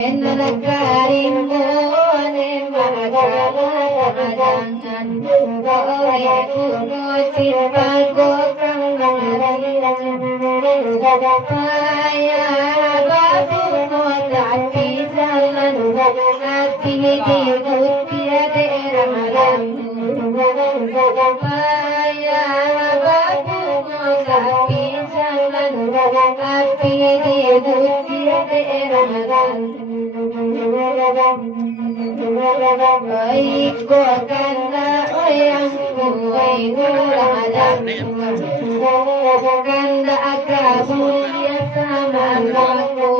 Karimun magala jangan koi kuno sipago paya babu tapi jalan hati digut tiada ramalan paya babu tapi jalan hati digut tiada ramalan Iko kanda oyang kuai guladan kanda akabulia sama aku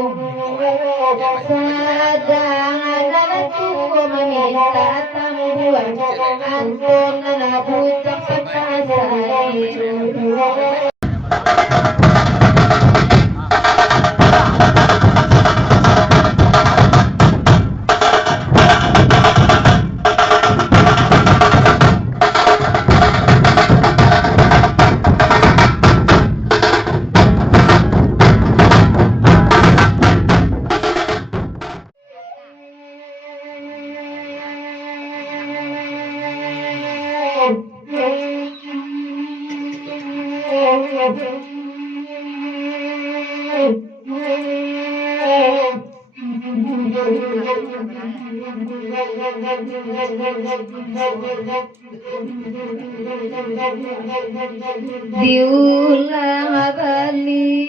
sadang anakku meminta tambuhan antum nanabutak sepasai diulang balik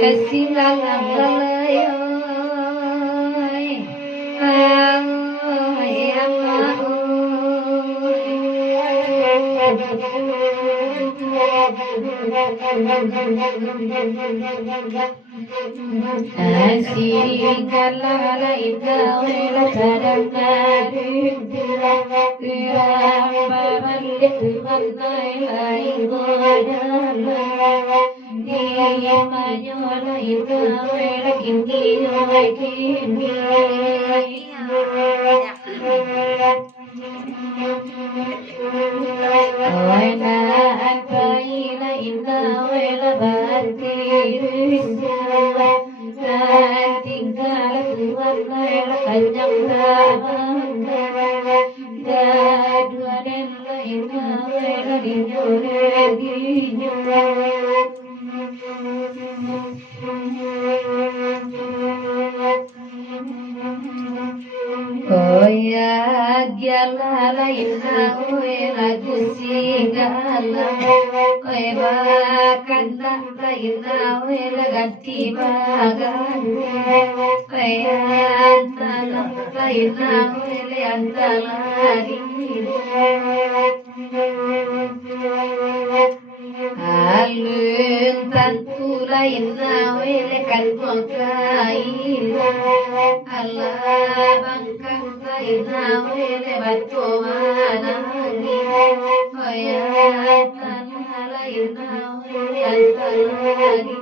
kesilangan lalayoy yang Asikala ida wela kadang dirang balik manai lai godala dia manyola ida wela kini Wainaan paina inna wela batir tinggal tuan wela kanyang dua dan inna wela Oh ya gyalala inna wela gusigala Koe bakanda inna wela ganti bagan Koe antala inna wela antalari Alun tantula inna wela kalmokai Allah bangkang inna wela batu manani Koya tanala inna wela antalari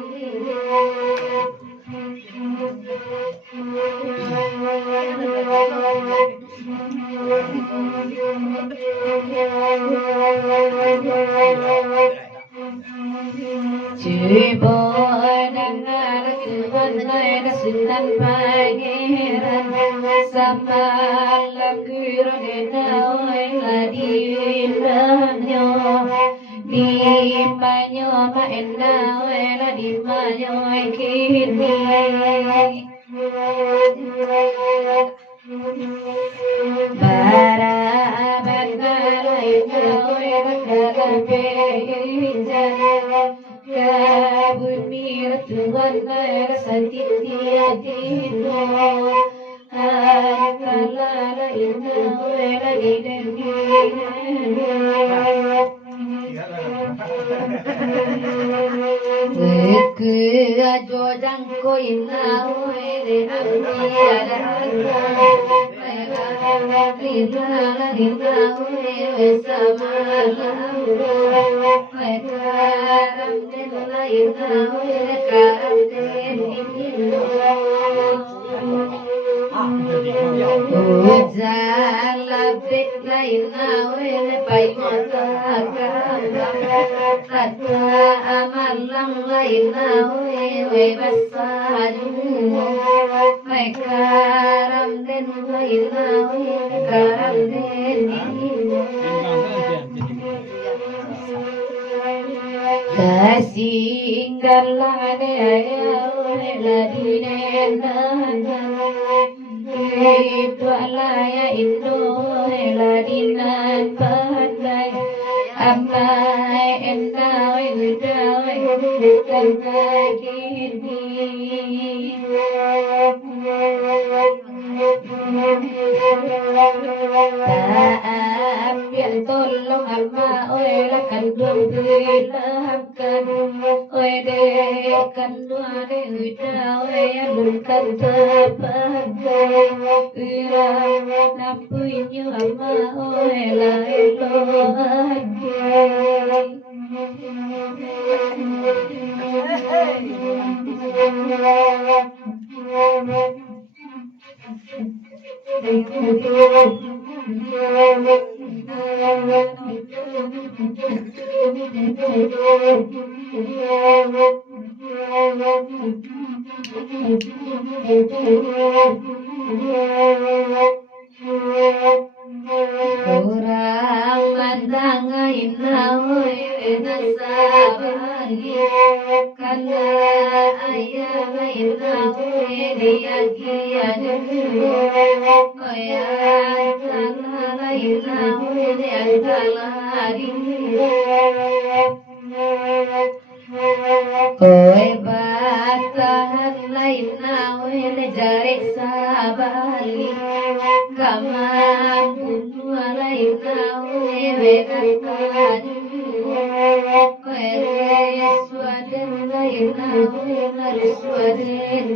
Cibodangan kubanai sunan pangeran samalam kurana oila diindanyo dimanyo maena oila dimanyo kini bara bandara ina oila kalape bumi Tuhan santiti dino akala ina wela dideni ke ajo jangko ina wele ambiara Ridala rinda wele samalam karam dela ina wele karam dela Ujala fitla ina wele pai mata kata amalang ina wele bas saju mai karam den mai lau karam den kasinggalane ayawe ladine nana itu alaya itu ladinan pandai amai endai udai bukan kini ambil tolong alma oi lakan bilahkan oi dekan dua de udai alunkan terpakai ira napuinyo alma oi lailo orang mandangain nawe nasabari karena ayah lain nawe dia kian oya tanah lain nawe dia talari kowe batahan lain nawe jare sabali kamang bunuh lain nawe bekan kowe swaden lain nawe nari swaden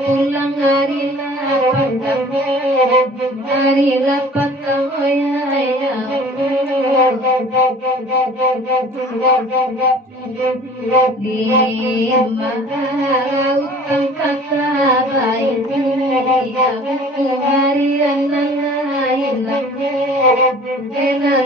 pulang hari lapat di utang kata baik harian lain tapi ayah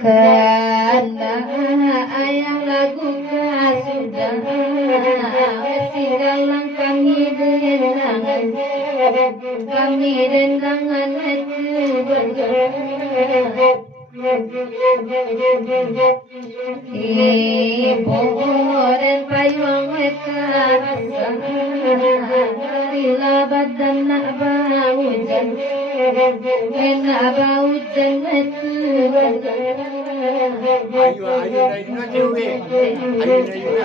karena ayah lagu sudah tinggalan kami dengangan itu ibu dan payung mereka marilah badan nak bau jan itu Ayo na ina cewe. Ayo na ina.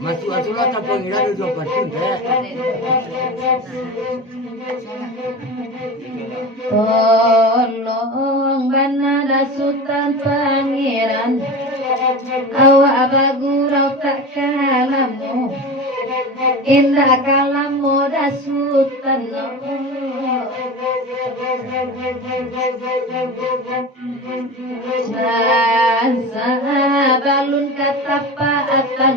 Masuk asulah tak pengira dua persen deh. Tolong banada sultan pangeran, awak bagurau tak kalamu, indah kalamu dah sultan. Balun kata paatan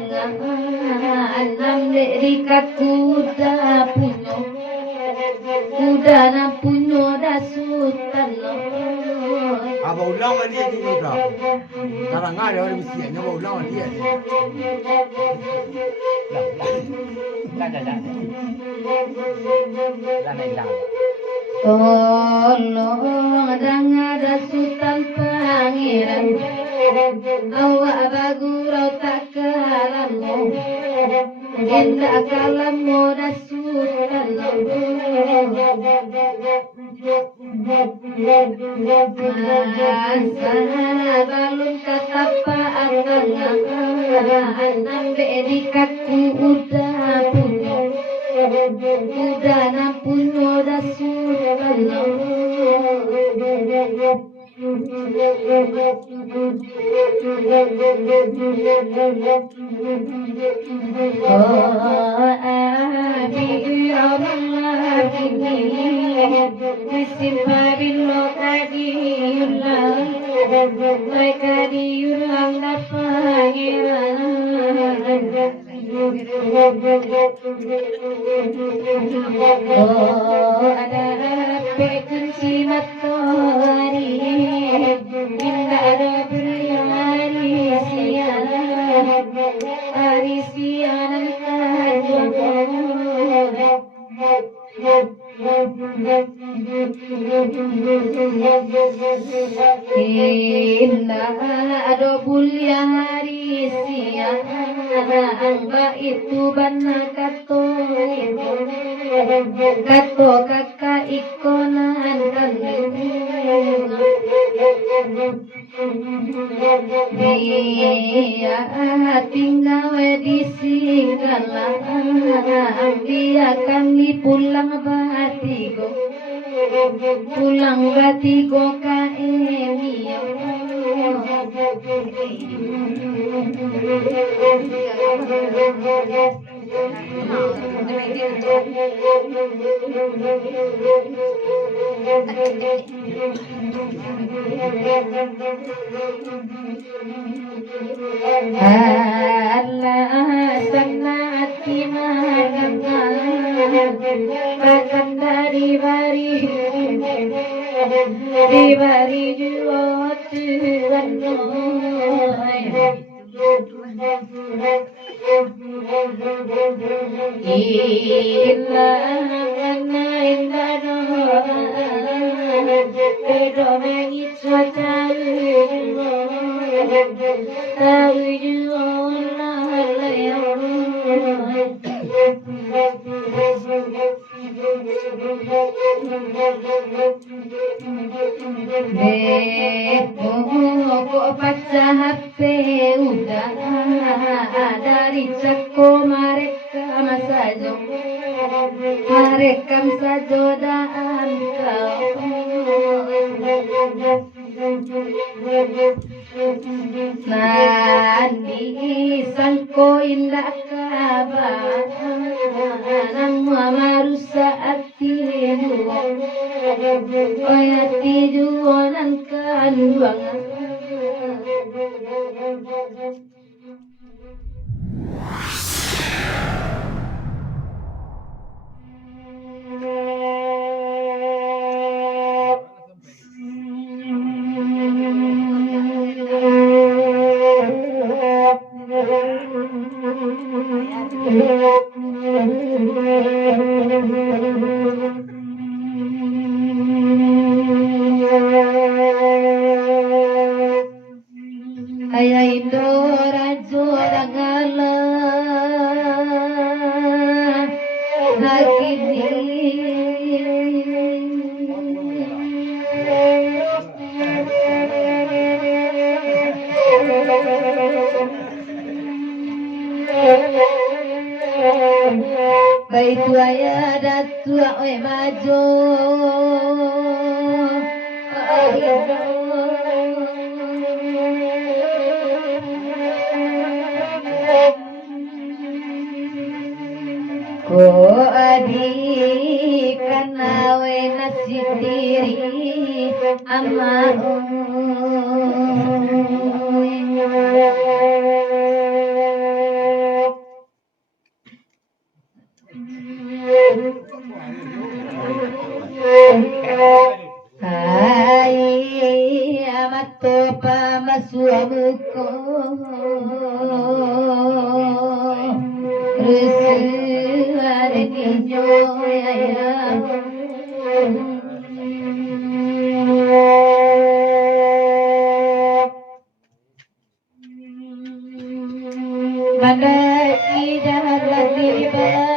anam derikat kuda punyo, kuda na punyo dah sultan. Apa ulang dia tu dah. Sekarang ada orang mesti nya ulang dia. Tolong ada sultan pangeran, awak bagurau tak kalamu, indah kalamu dah sultan. Balun kata paatan anam berikat udah punya, udah na punya dah sultan. Indah ada bulia hari siang, angga itu bana kato kakak ikonan kandung. Dia tinggal di Singgala, dia kami pulang batigo, pulang batigo ka Emio. Allah sangat Bakanda di bari juot kok baca HP udah dari ceko mereka saja merekam sajodaan Nandi sangko indah kabar nang marusa atidu oyati jualan kanduangan Ayah Indo Rajo Dagala Hakini Baitu ayah datu oi majo Ko adi kanawe nasitiri amau Hai amato pamasuamuko Rusuare niño ya Mandai dalam tiba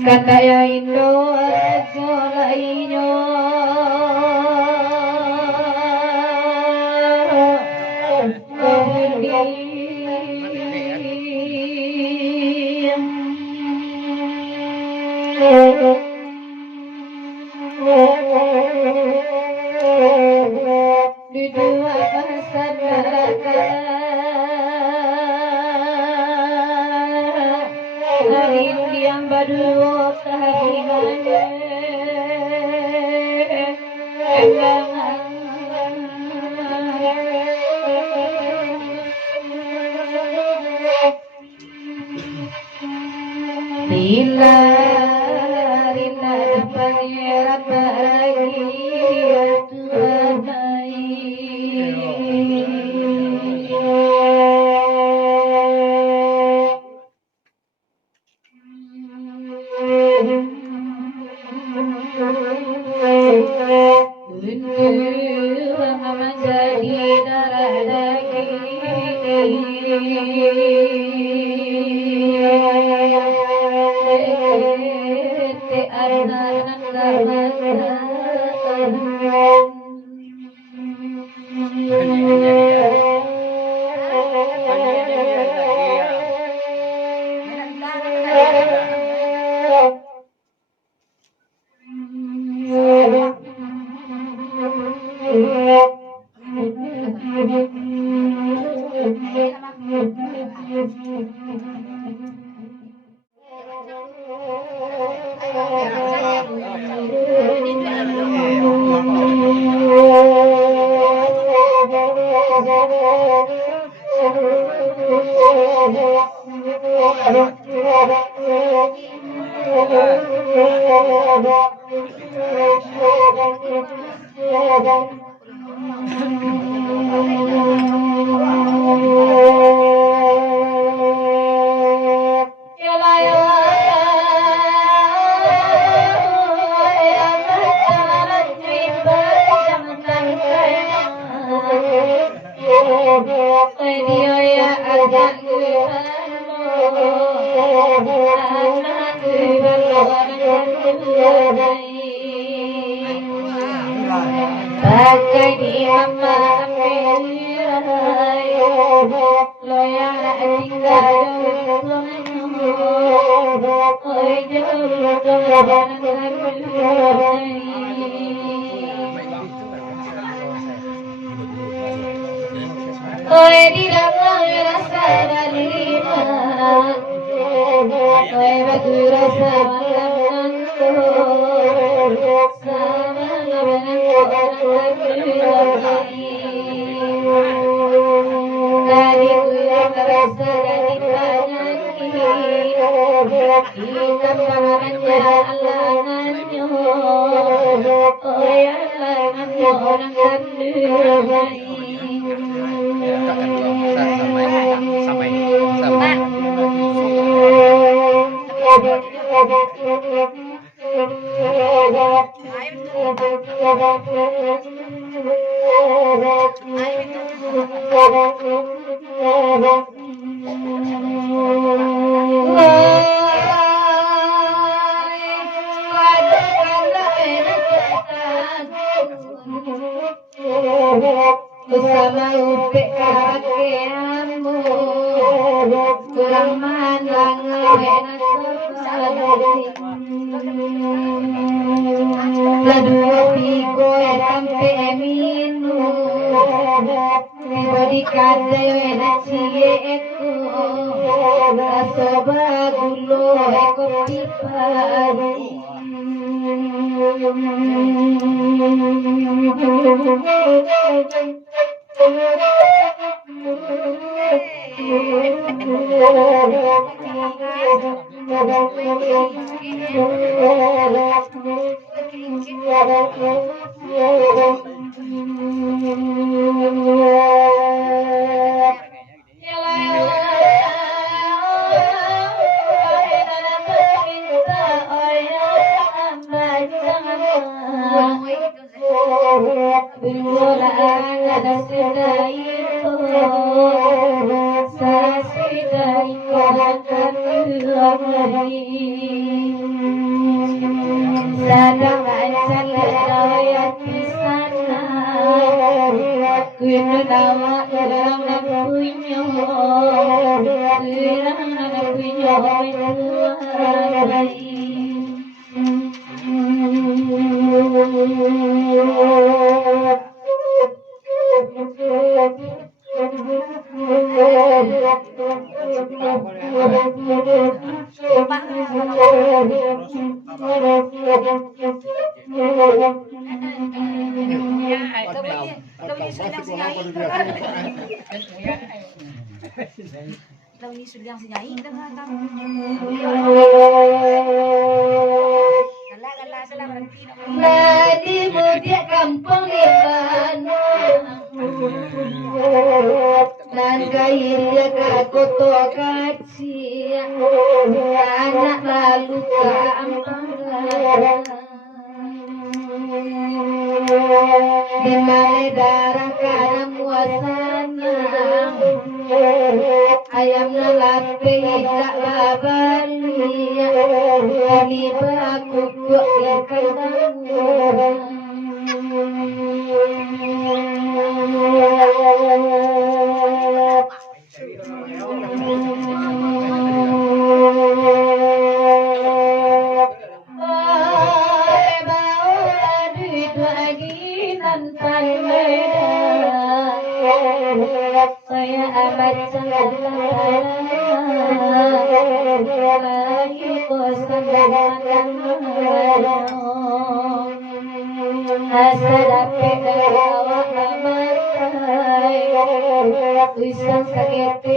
Kataya Indo Solainyo di dua pasar hari yang berdua kehakimannya bila rina pangeran bahagia Tuhan menjadi darah Bersama upik kakeanmu kurang mandang enak ladua pigo sampai minu bodi kada enak cie eko soba gulo eko pipari Nadi mudia kampung iban nan kaya kakoto kaci anak lalu kampung di mana darah karena muasana ayam nalape tak labali ini baku buat saya amat sangat lagi bosan dengan asal dapat awak matai usang sakit aku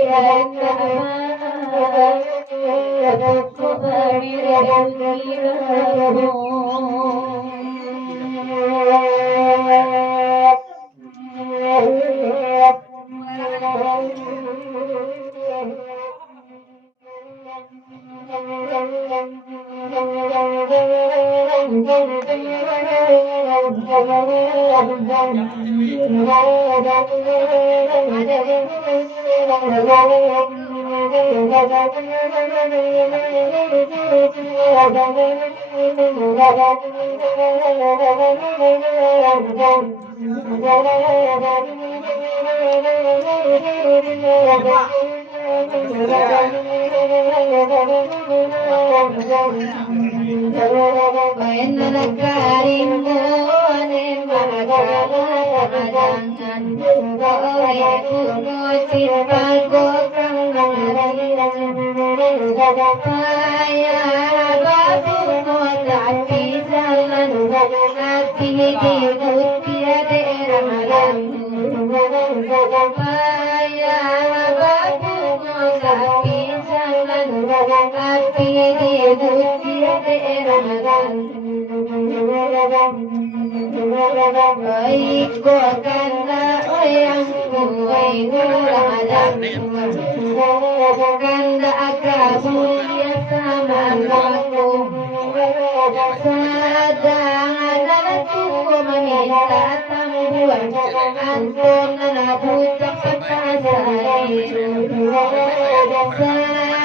Saya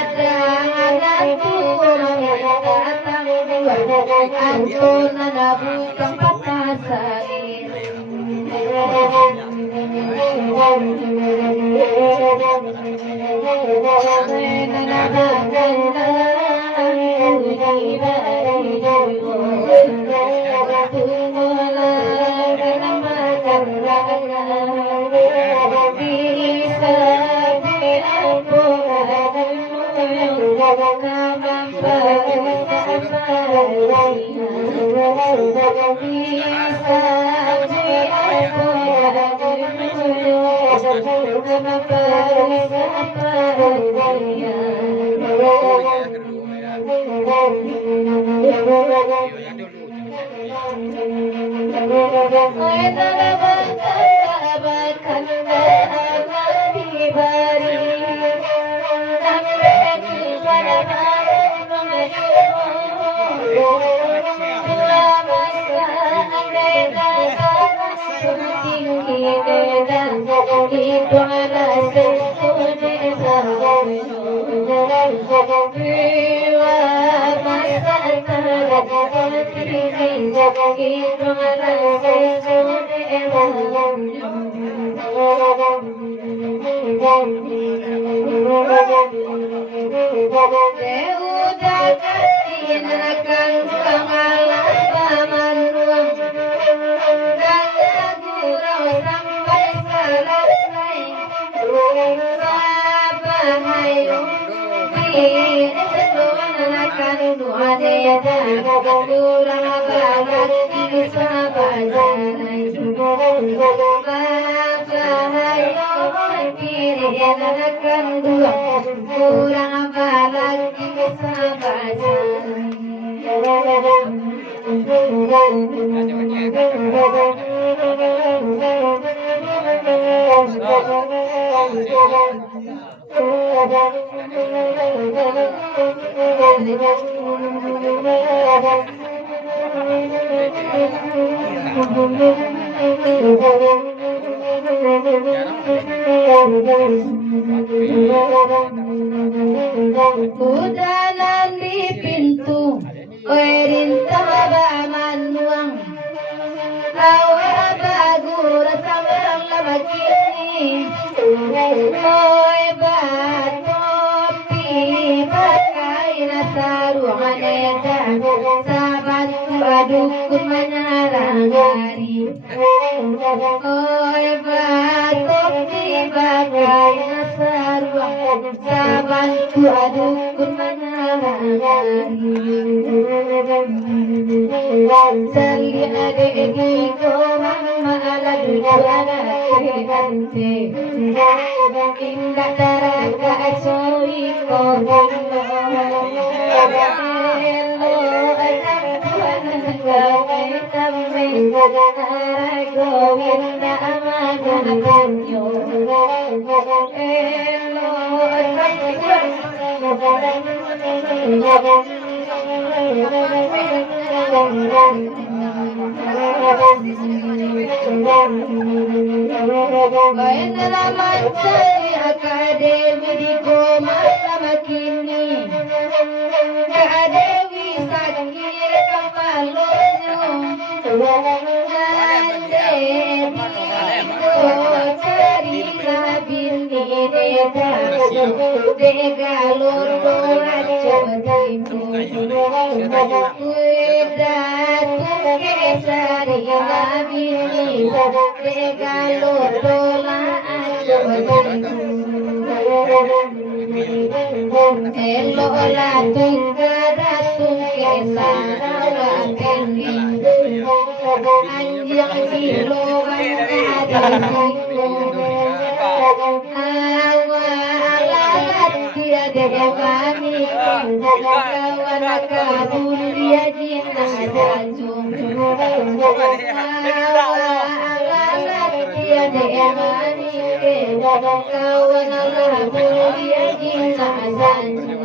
Udalan di pintu, perintah manuang, awa bagur sambil lagi, oi batopi pakai nasaruan eda, sabat adukun menyarangari, oi batopi pakai nasaruan, sabat adukun menyarangari. Sali adegi ko mama ala duana kehante, indah taraga asoi ko hello anak kami tarago winda amana kanyo hello Bainala Mancari Akademi di Koma sama kini Akadewi sakir kepalanya Nande Biko cari labini deda Dega loro aja batimu Kueda tuke cari labini Dega loro aja batimu Elo la tungga tuke sarawa kini Anjang bilo Awalalat dia dekani Kawan kabul dia jina jajung Awalalat dia dekani Kawan kabul dia jina jajung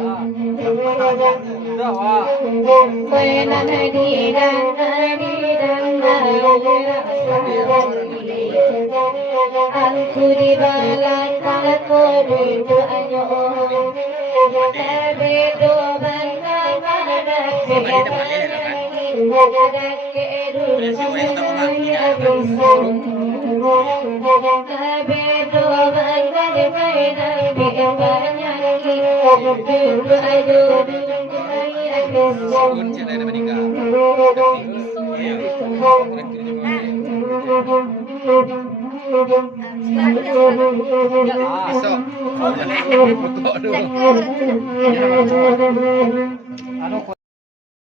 Buenas Aku di balang aku rindu anyo Tapi do bandang ada ada kedu Tapi do bandang banyak Dulu ayo Ano